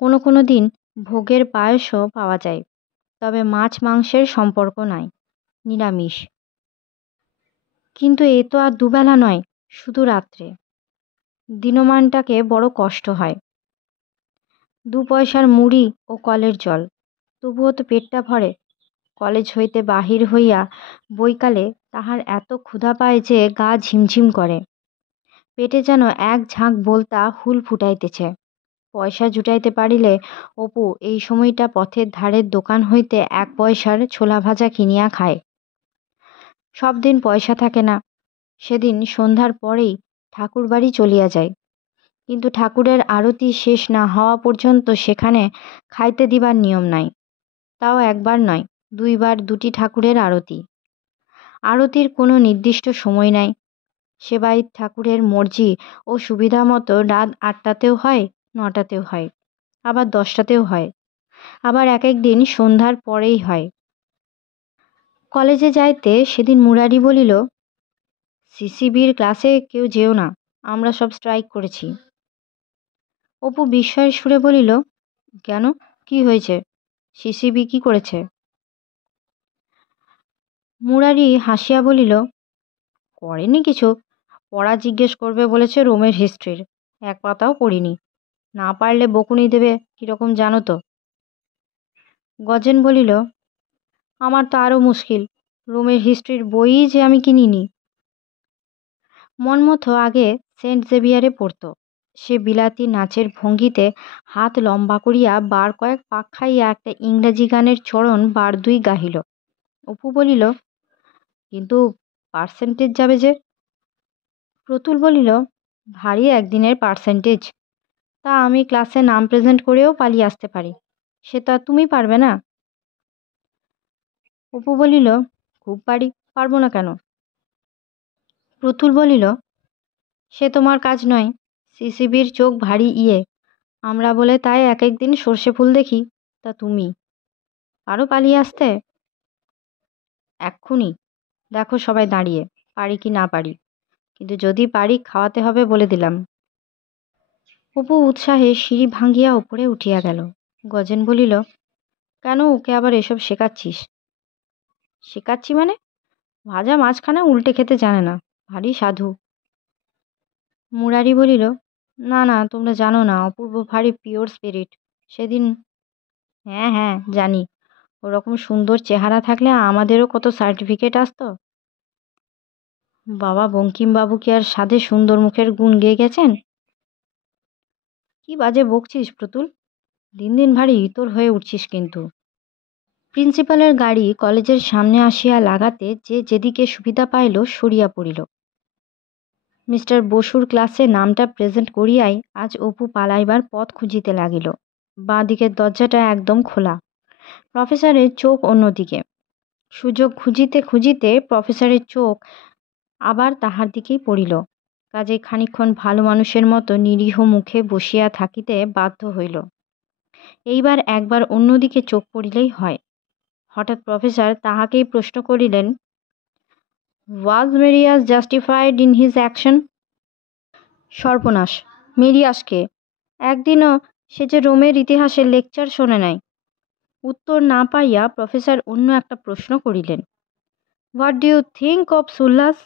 কোনো কোনো দিন ভোগের পায়েসও পাওয়া যায়। তবে মাছ মাংসের সম্পর্ক নাই, নিরামিষ। কিন্তু এ তো আর দুবেলা নয়, শুধু রাত্রে। দিনমানটাকে বড় কষ্ট হয়। 2 পয়সার মুড়ি ও কলের জল, তবুও তো পেটটা ভরে। কলেজ হইতে বাহির হইয়া বৈকালে তাহার এত ক্ষুধা পায় যে গা ঝিমঝিম করে। পেটে যেন এক ঝাঁক বোলতা হুল ফুটাইতেছে। পয়সা জুটাইতে পারিলে অপু এই সময়টা পথের ধারের দোকান হইতে 1 পয়সার ছোলা ভাজা কিনিয়া খায়। সব দিন পয়সা থাকে না। সেদিন সন্ধ্যার পরেই ঠাকুর বাড়ি চলিয়া যায়। কিন্তু ঠাকুরের আরতি শেষ না হওয়া পর্যন্ত সেখানে খাইতে দিবার নিয়ম নাই। তাও একবার নয়, 2 বার 2টি ঠাকুরের আরতি। আরতির কোনো নির্দিষ্ট সময় নাই। সেবায়িত ঠাকুরের মর্জি ও সুবিধা মতো রাত 8টাতেও হয়, 9টাতেও হয়, আবার 10টাতেও হয়, আবার এক এক দিন সন্ধ্যার পরেই হয়। কলেজে যাইতে সেদিন মুরারি বলিল, সিসিবির ক্লাসে কেউ যেও না, আমরা সব স্ট্রাইক করেছি। অপু বিস্ময়ের সুরে বলিল, কেন, কি হয়েছে? সিসিবি কি করেছে? মুরারি হাসিয়া বলিল, করেনি কিছু। পড়া জিজ্ঞেস করবে বলেছে রোমের হিস্ট্রির, 1 পাতাও পড়িনি। না পারলে বকুনি দেবে কীরকম জানো তো? গজেন বলিল, আমার তো আরও মুশকিল, রোমের হিস্ট্রির বইই যে আমি কিনিনি। মনমথ আগে সেন্ট জেভিয়ারে পড়ত। সে বিলাতি নাচের ভঙ্গিতে হাত লম্বা করিয়া বার কয়েক পাক খাইয়া একটা ইংরাজি গানের চরণ বার 2 গাহিল। অপু বলিল, কিন্তু পার্সেন্টেজ যাবে যে? প্রতুল বলিল, ভারী একদিনের পার্সেন্টেজ। তা আমি ক্লাসে নাম প্রেজেন্ট করেও পালিয়ে আসতে পারি, সে তো আর তুমি পারবে না। অপু বলিল, খুব পারি, পারবো না কেন? প্রতুল বলিল, সে তোমার কাজ নয়। সিসিবির চোখ ভারী আমরা বলে তাই এক একদিন সর্ষে ফুল দেখি, তা তুমি পারো পালিয়ে আসতে? এক্ষুনি দেখো সবাই দাঁড়িয়ে, পারি কি না পারি, কিন্তু যদি পারি খাওয়াতে হবে বলে দিলাম। অপু উৎসাহে সিঁড়ি ভাঙিয়া উপরে উঠিয়া গেল। গজেন বলিল, কেন ওকে আবার এসব শেখাচ্ছিস? শেখাচ্ছি মানে? ভাজা মাছখানা উল্টে খেতে জানে না, ভারী সাধু। মুরারি বলিল, না না, তোমরা জানো না, অপূর্ব ভারী পিওর স্পিরিট। সেদিন হ্যাঁ হ্যাঁ জানি, ওরকম সুন্দর চেহারা থাকলে আমাদেরও কত সার্টিফিকেট আসতো। বাবা বঙ্কিমবাবু কি আর সাধে সুন্দর মুখের গুণ গেয়ে গেছেন? কি বাজে বকছিস প্রতুল, দিন দিন ভারী ইতর হয়ে উঠছিস কিন্তু। প্রিন্সিপালের গাড়ি কলেজের সামনে আসিয়া লাগাতে যে যেদিকে সুবিধা পাইল সরিয়া পড়িল। মিস্টার বসুর ক্লাসে নামটা প্রেজেন্ট করিয়াই আজ অপু পালাইবার পথ খুঁজিতে লাগিল। বাঁ দিকের দরজাটা একদম খোলা, প্রফেসরের চোখ অন্যদিকে। সুযোগ খুঁজিতে খুঁজিতে প্রফেসরের চোখ আবার তাহার দিকেই পড়িল। কাজেই খানিকক্ষণ ভালো মানুষের মতো নিরীহ মুখে বসিয়া থাকিতে বাধ্য হইল। এইবার একবার অন্যদিকে চোখ পড়িলেই হয়। হঠাৎ প্রফেসর তাহাকেই প্রশ্ন করিলেন, ওয়াজ মেরিয়াস জাস্টিফাইড ইন হিজ অ্যাকশন? সর্বনাশ, মেরিয়াসকে? একদিনও সে যে রোমের ইতিহাসের লেকচার শোনে নাই। উত্তর না পাইয়া প্রফেসর অন্য একটা প্রশ্ন করিলেন, what do you think of সুল্লাস?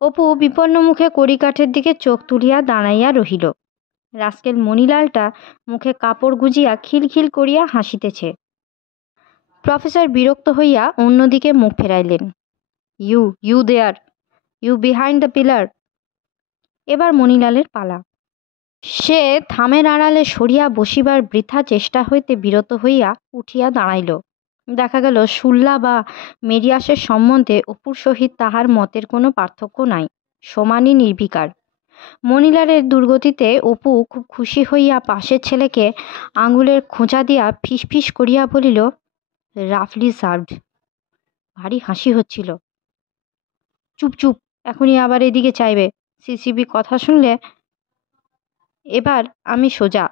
অপু বিপন্ন মুখে কড়িকাঠের দিকে চোখ তুলিয়া দাঁড়াইয়া রহিল। রাস্কেল মণিলালটা মুখে কাপড় গুজিয়া খিলখিল করিয়া হাসিতেছে। প্রফেসর বিরক্ত হইয়া অন্যদিকে মুখ ফেরাইলেন। You you there, you behind the pillar. এবার মণিলালের পালা। সে থামের আড়ালে সরিয়া বসিবার বৃথা চেষ্টা হইতে বিরত হইয়া উঠিয়া দাঁড়াইল। দেখা গেল সুল্লা বা মেরিয়াসের সম্বন্ধে অপুর সহিত তাহার মতের কোনো পার্থক্য নাই, সমানই নির্বিকার। মণিলালের দুর্গতিতে অপু খুব খুশি হইয়া পাশের ছেলেকে আঙুলের খোঁচা দিয়া ফিসফিস করিয়া বলিল, রাফলি সার্ভড। ভারী হাসি হচ্ছিল। চুপ চুপ, এখনই আবার এদিকে চাইবে, সিসিবি কথা শুনলে। এবার আমি সোজা।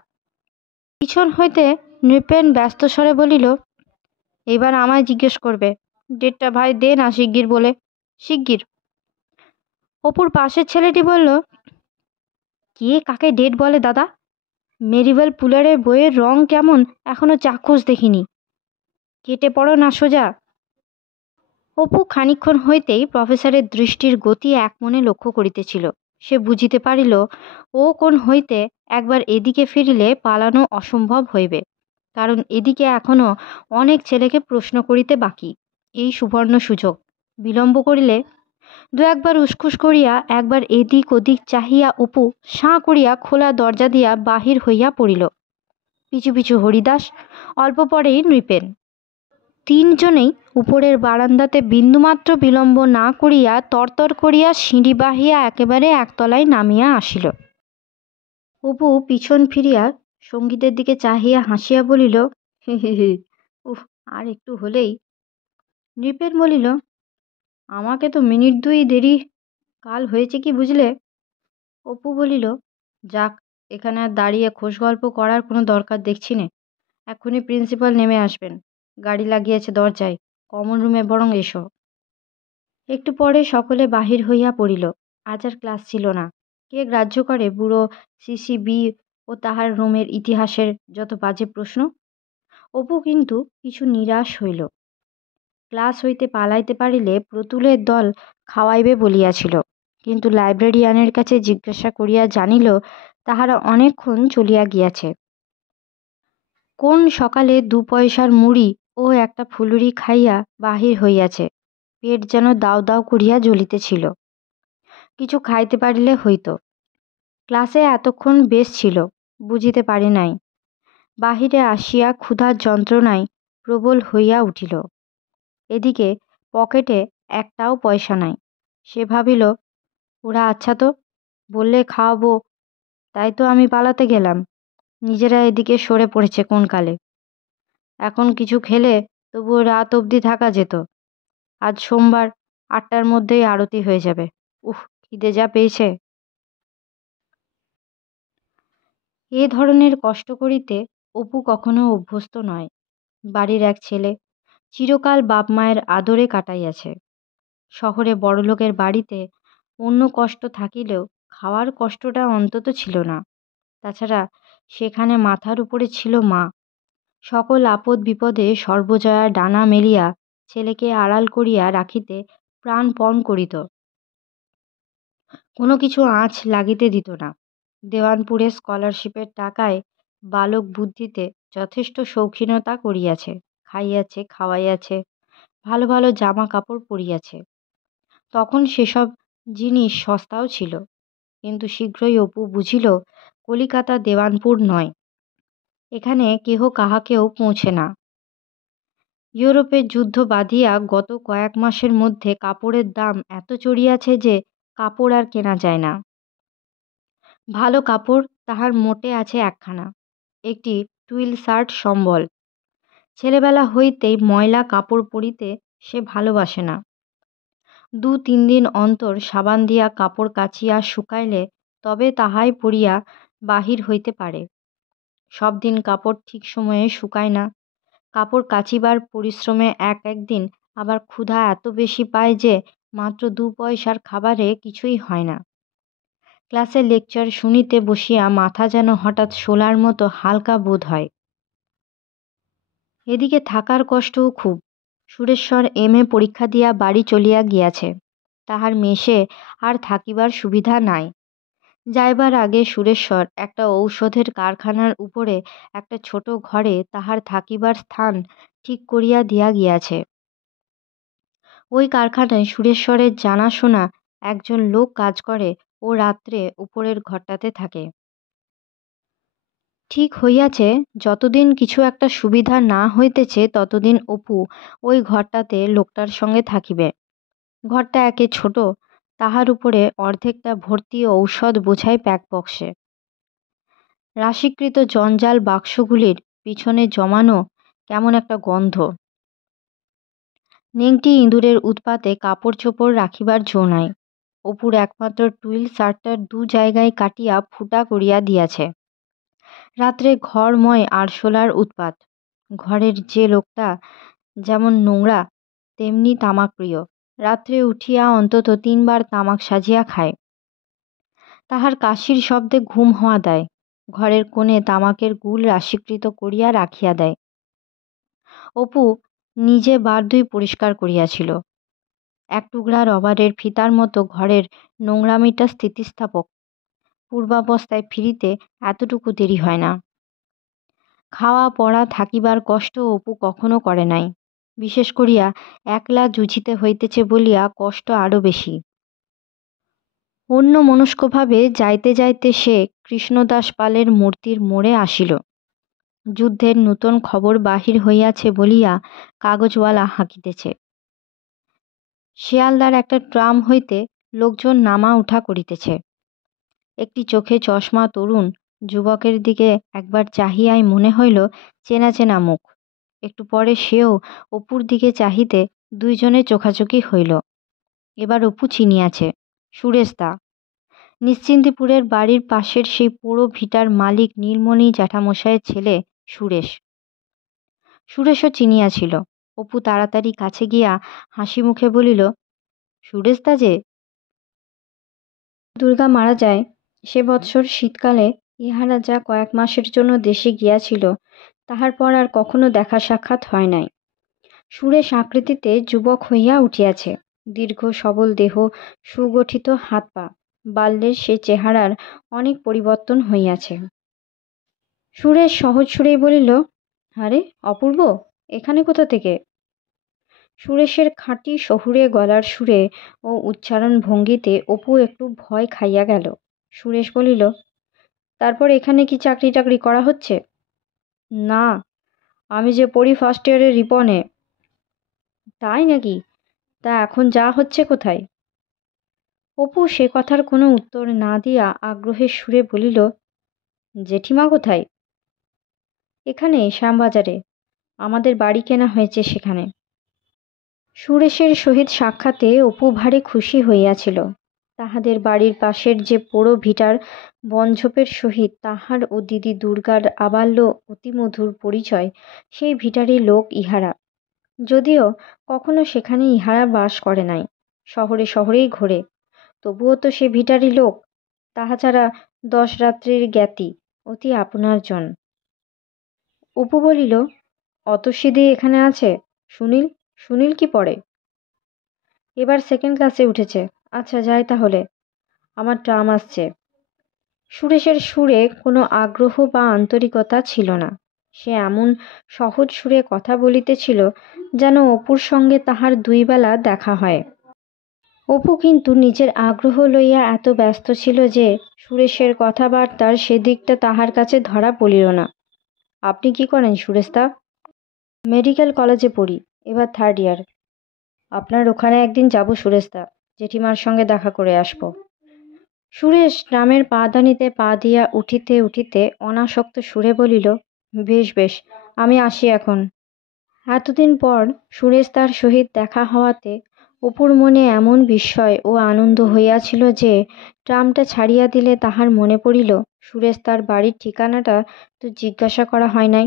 পিছন হইতে নৃপেন ব্যস্ত স্বরে বলিল, এবার আমায় জিজ্ঞেস করবে, ডেটটা ভাই দে না শিগগির বলে। শিগগির। অপুর পাশের ছেলেটি বলল, কে কাকে ডেট বলে দাদা? মেরিভেল পুলারের বইয়ের রং কেমন এখনো চাক্ষুষ দেখিনি। কেটে পড়ো না সোজা। অপু খানিকক্ষণ হইতেই প্রফেসরের দৃষ্টির গতি এক মনে লক্ষ্য করিতেছিল। সে বুঝিতে পারিল ও কোণ হইতে একবার এদিকে ফিরিলে পালানো অসম্ভব হইবে, কারণ এদিকে এখনো অনেক ছেলেকে প্রশ্ন করিতে বাকি। এই সুবর্ণ সুযোগ বিলম্ব করিলে। দু একবার উসখুস করিয়া একবার এদিক ওদিক চাহিয়া অপু সাঁ করিয়া খোলা দরজা দিয়া বাহির হইয়া পড়িল। পিছু পিছু হরিদাস, অল্প পরেই নৃপেন। তিনজনেই উপরের বারান্দাতে বিন্দুমাত্র বিলম্ব না করিয়া তরতর করিয়া সিঁড়ি বাহিয়া একেবারে একতলায় নামিয়া আসিল। অপু পিছন ফিরিয়া সঙ্গীতের দিকে চাহিয়া হাসিয়া বলিল, হে হে হে, উহ, আর একটু হলেই। নৃপেন বলিল, আমাকে তো মিনিট দুই দেরি কাল হয়েছে কি বুঝলে? অপু বলিল, যাক, এখানে আর দাঁড়িয়ে খোশ গল্প করার কোনো দরকার দেখছি নে। এক্ষুনি প্রিন্সিপাল নেমে আসবেন, গাড়ি লাগিয়েছে দরজায়, কমন রুমে বরং এসো। একটু পরে সকলে বাহির হইয়া পড়িল। আজ আর ক্লাস ছিল না। কে গ্রাহ্য করে বুড়ো সিসিবি ও তাহার রোমের ইতিহাসের যত বাজে প্রশ্ন? অপু কিন্তু কিছু নিরাশ হইল। ক্লাস হইতে পালাইতে পারিলে প্রতুলের দল খাওয়াইবে বলিয়াছিল, কিন্তু লাইব্রেরিয়ানের কাছে জিজ্ঞাসা করিয়া জানিল তাহারা অনেকক্ষণ চলিয়া গিয়াছে। কোন সকালে 2 পয়সার মুড়ি ও একটা ফুলুরি খাইয়া বাহির হইয়াছে। পেট যেন দাও দাও করিয়া জ্বলিতেছিল। কিছু খাইতে পারিলে হইত। ক্লাসে এতক্ষণ বেশ ছিল, বুঝিতে পারি নাই। বাহিরে আসিয়া ক্ষুধার যন্ত্রণায় প্রবল হইয়া উঠিল। এদিকে পকেটে একটাও পয়সা নাই। সে ভাবিল, ওরা আচ্ছা তো, বললে খাওয়াবো, তাই তো আমি পালাতে গেলাম। নিজেরা এদিকে সরে পড়েছে কোন কালে। এখন কিছু খেলে তবুও রাত অবধি থাকা যেত। আজ সোমবার, 8টার মধ্যেই আরতি হয়ে যাবে। উফ, খিদে যা পেয়েছে। এ ধরনের কষ্ট করিতে অপু কখনো অভ্যস্ত নয়। বাড়ির এক ছেলে, চিরকাল বাপ মায়ের আদরে কাটাইয়াছে। শহরে বড়লোকের বাড়িতে অন্য কষ্ট থাকিলেও খাওয়ার কষ্টটা অন্তত ছিল না। তাছাড়া সেখানে মাথার উপরে ছিল মা। সকল আপদ বিপদে সর্বজয়া ডানা মেলিয়া ছেলেকে আড়াল করিয়া রাখিতে প্রাণপণ করিত। কোনো কিছু আঁচ লাগিতে দিত না। দেওয়ানপুরে স্কলারশিপের টাকায় বালক বুদ্ধিতে যথেষ্ট শৌখিনতা করিয়াছে, খাইয়াছে, খাওয়াইয়াছে, ভালো ভালো জামা কাপড় পরিয়াছে। তখন সেসব জিনিস সস্তাও ছিল। কিন্তু শীঘ্রই অপু বুঝিল কলিকাতা দেওয়ানপুর নয়। এখানে কেহ কাহাকেও পৌঁছে না। ইউরোপের যুদ্ধ বাধিয়া গত কয়েক মাসের মধ্যে কাপড়ের দাম এত চড়িয়াছে যে কাপড় আর কেনা যায় না। ভালো কাপড় তাহার মোটে আছে একখানা, একটি টুইল শার্ট সম্বল। ছেলেবেলা হইতেই ময়লা কাপড় পরিতে সে ভালোবাসে না। 2-3 দিন অন্তর সাবান দিয়া কাপড় কাচিয়া শুকাইলে তবে তাহাই পরিয়া বাহির হইতে পারে। সব দিন কাপড় ঠিক সময়ে শুকায় না। কাপড় কাচিবার পরিশ্রমে একদিন আবার ক্ষুধা এত বেশি পায় যে মাত্র 2 পয়সার খাবারে কিছুই হয় না। ক্লাসে লেকচার শুনিতে বসিয়া মাথা যেন হঠাৎ শোলার মতো হালকা বোধ হয়। এদিকে থাকার কষ্টও খুব। সুরেশ্বর MA পরীক্ষা দিয়া বাড়ি চলিয়া গিয়াছে। তাহার মেসে আর থাকিবার সুবিধা নাই। যাইবার আগে সুরেশ্বর একটা ঔষধের কারখানার উপরে একটা ছোট ঘরে তাহার থাকিবার স্থান ঠিক করিয়া দিয়া গিয়াছে। ওই কারখানায় সুরেশ্বরের জানাশোনা একজন লোক কাজ করে ও রাত্রে উপরের ঘরটাতে থাকে। ঠিক হইয়াছে, যতদিন কিছু একটা সুবিধা না হইতেছে ততদিন অপু ওই ঘরটাতে লোকটার সঙ্গে থাকিবে। ঘরটা একে ছোট, তাহার উপরে অর্ধেকটা ভর্তি ঔষধ বোঝাই প্যাকবক্সে। রাশিকৃত জঞ্জাল বাক্সগুলির পিছনে জমানো কেমন একটা গন্ধ। নেংটি ইঁদুরের উৎপাতে কাপড় চোপড় রাখিবার জো নাই। অপুর একমাত্র টুইল শার্টটার 2 জায়গায় কাটিয়া ফুটা করিয়া দিয়াছে। রাত্রে ঘরময় আরশোলার উৎপাত। ঘরের যে লোকটা যেমন নোংরা তেমনি তামাকপ্রিয়। রাত্রে উঠিয়া অন্তত 3 বার তামাক সাজিয়া খায়। তাহার কাশির শব্দে ঘুম হওয়া দেয়। ঘরের কোণে তামাকের গুল রাশিকৃত করিয়া রাখিয়া দেয়। অপু নিজে বার 2 পরিষ্কার করিয়াছিল। এক টুকরা রবারের ফিতার মতো ঘরের নোংরামিটা স্থিতিস্থাপক। পূর্বাবস্থায় ফিরিতে এতটুকু দেরি হয় না। খাওয়া পড়া থাকিবার কষ্ট অপু কখনো করে নাই। বিশেষ করিয়া একলা জুঝিতে হইতেছে বলিয়া কষ্ট আরও বেশি। অন্য মনস্কভাবে যাইতে যাইতে সে কৃষ্ণদাস পালের মূর্তির মোড়ে আসিল। যুদ্ধের নূতন খবর বাহির হইয়াছে বলিয়া কাগজওয়ালা হাঁকিতেছে। শিয়ালদার একটা ট্রাম হইতে লোকজন নামা উঠা করিতেছে। একটি চোখে চশমা তরুণ যুবকের দিকে একবার চাহিয়াই মনে হইল চেনা চেনা মুখ। একটু পরে সেও অপুর দিকে চাহিতে 2 জনে চোখাচোখি হইল। এবার অপু চিনিয়াছে, সুরেশদা। নিশ্চিন্তিপুরের বাড়ির পাশের সেই পোড়ো ভিটার মালিক নীলমণি জ্যাঠামশায়ের ছেলে সুরেশ। সুরেশও চিনিয়াছিল। অপু তাড়াতাড়ি কাছে গিয়া হাসি মুখে বলিল, সুরেশদা যে। দুর্গা মারা যায় সে বৎসর শীতকালে ইহারা যা কয়েক মাসের জন্য দেশে গিয়াছিল তাহার পর আর কখনো দেখা সাক্ষাৎ হয় নাই। সুরেশ আকৃতিতে যুবক হইয়া উঠিয়াছে। দীর্ঘ সবল দেহ, সুগঠিত হাত পা। বাল্যের সে চেহারার অনেক পরিবর্তন হইয়াছে। সুরেশ সহজ সুরেই বলিল, আরে অপূর্ব, এখানে কোথা থেকে? সুরেশের খাঁটি শহুরে গলার সুরে ও উচ্চারণ ভঙ্গিতে অপু একটু ভয় খাইয়া গেল। সুরেশ বলিল, তারপর এখানে কি চাকরি টাকরি করা হচ্ছে? না, আমি যে পড়ি ফার্স্ট ইয়ারে রিপনে। তাই নাকি? তা এখন যা হচ্ছে কোথায়? অপু সে কথার কোনো উত্তর না দিয়া আগ্রহের সুরে বলিল, জেঠিমা কোথায়? এখানে শ্যামবাজারে, আমাদের বাড়ি কেনা হয়েছে সেখানে। সুরেশের সহিত সাক্ষাতে অপু ভারী খুশি হইয়াছিল। তাহাদের বাড়ির পাশের যে পোড়ো ভিটার বনঝোপের সহিত তাহার ও দিদি দুর্গার আবাল্য অতিমধুর পরিচয়, সেই ভিটারই লোক ইহারা। যদিও কখনো সেখানে ইহারা বাস করে নাই, শহরে শহরেই ঘোরে, তবুও তো সে ভিটারই লোক। তাহা ছাড়া 10 রাত্রির জ্ঞাতি, অতি আপনার জন। অপু বলিল, অতসীদি এখানে আছে? সুনীল সুনীল কি পড়ে? এবার সেকেন্ড ক্লাসে উঠেছে। আচ্ছা যাই তাহলে, আমার ট্রাম আসছে। সুরেশের সুরে কোনো আগ্রহ বা আন্তরিকতা ছিল না। সে এমন সহজ সুরে কথা বলিতেছিল যেন অপুর সঙ্গে তাহার 2 বেলা দেখা হয়। অপু কিন্তু নিজের আগ্রহ লইয়া এত ব্যস্ত ছিল যে সুরেশের কথাবার্তার সেদিকটা তাহার কাছে ধরা পড়িল না। আপনি কি করেন সুরেশদা? মেডিকেল কলেজে পড়ি, এবার 3rd ইয়ার। আপনার ওখানে একদিন যাব সুরেশদা, জেঠিমার সঙ্গে দেখা করে আসব। সুরেশ ট্রামের পাদানিতে পা দিয়া উঠিতে উঠিতে অনাসক্ত সুরে বলিল, বেশ বেশ, আমি আসি এখন। এতদিন পর সুরেশ তার সহিত দেখা হওয়াতে অপুর মনে এমন বিস্ময় ও আনন্দ হইয়াছিল যে ট্রামটা ছাড়িয়া দিলে তাহার মনে পড়িল সুরেশ তার বাড়ির ঠিকানাটা তো জিজ্ঞাসা করা হয় নাই।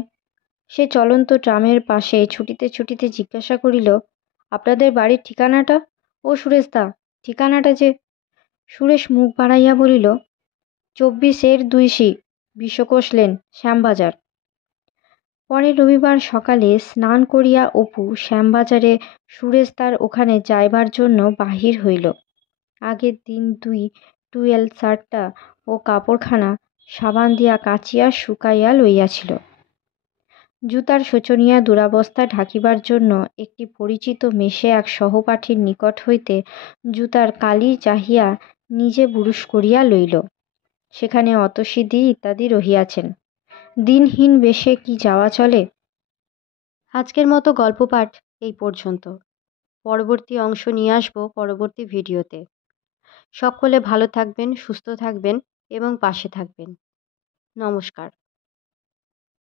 সে চলন্ত ট্রামের পাশে ছুটিতে ছুটিতে জিজ্ঞাসা করিল, আপনাদের বাড়ির ঠিকানাটা? ও সুরেশদা, ঠিকানাটা যে? সুরেশ মুখ বাড়াইয়া বলিল, 24-এর 2C, বিশ্বকোষ লেন, শ্যামবাজার। পরের রবিবার সকালে স্নান করিয়া অপু শ্যামবাজারে সুরেশ তার ওখানে যাইবার জন্য বাহির হইল। আগের দিন 2 টুয়েল শার্টটা ও কাপড়খানা সাবান দিয়া কাচিয়া শুকাইয়া লইয়াছিল। জুতার শোচনীয়া দুরাবস্থা ঢাকিবার জন্য একটি পরিচিত মেশে এক সহপাঠীর নিকট হইতে জুতার কালি চাহিয়া নিজে বুরুষ করিয়া লইল। সেখানে অতসীদি ইত্যাদি রহিয়াছেন। দিনহীন বেশে কি যাওয়া চলে? আজকের মতো গল্প পাঠ এই পর্যন্ত। পরবর্তী অংশ নিয়ে আসবো পরবর্তী ভিডিওতে। সকলে ভালো থাকবেন, সুস্থ থাকবেন এবং পাশে থাকবেন। নমস্কার।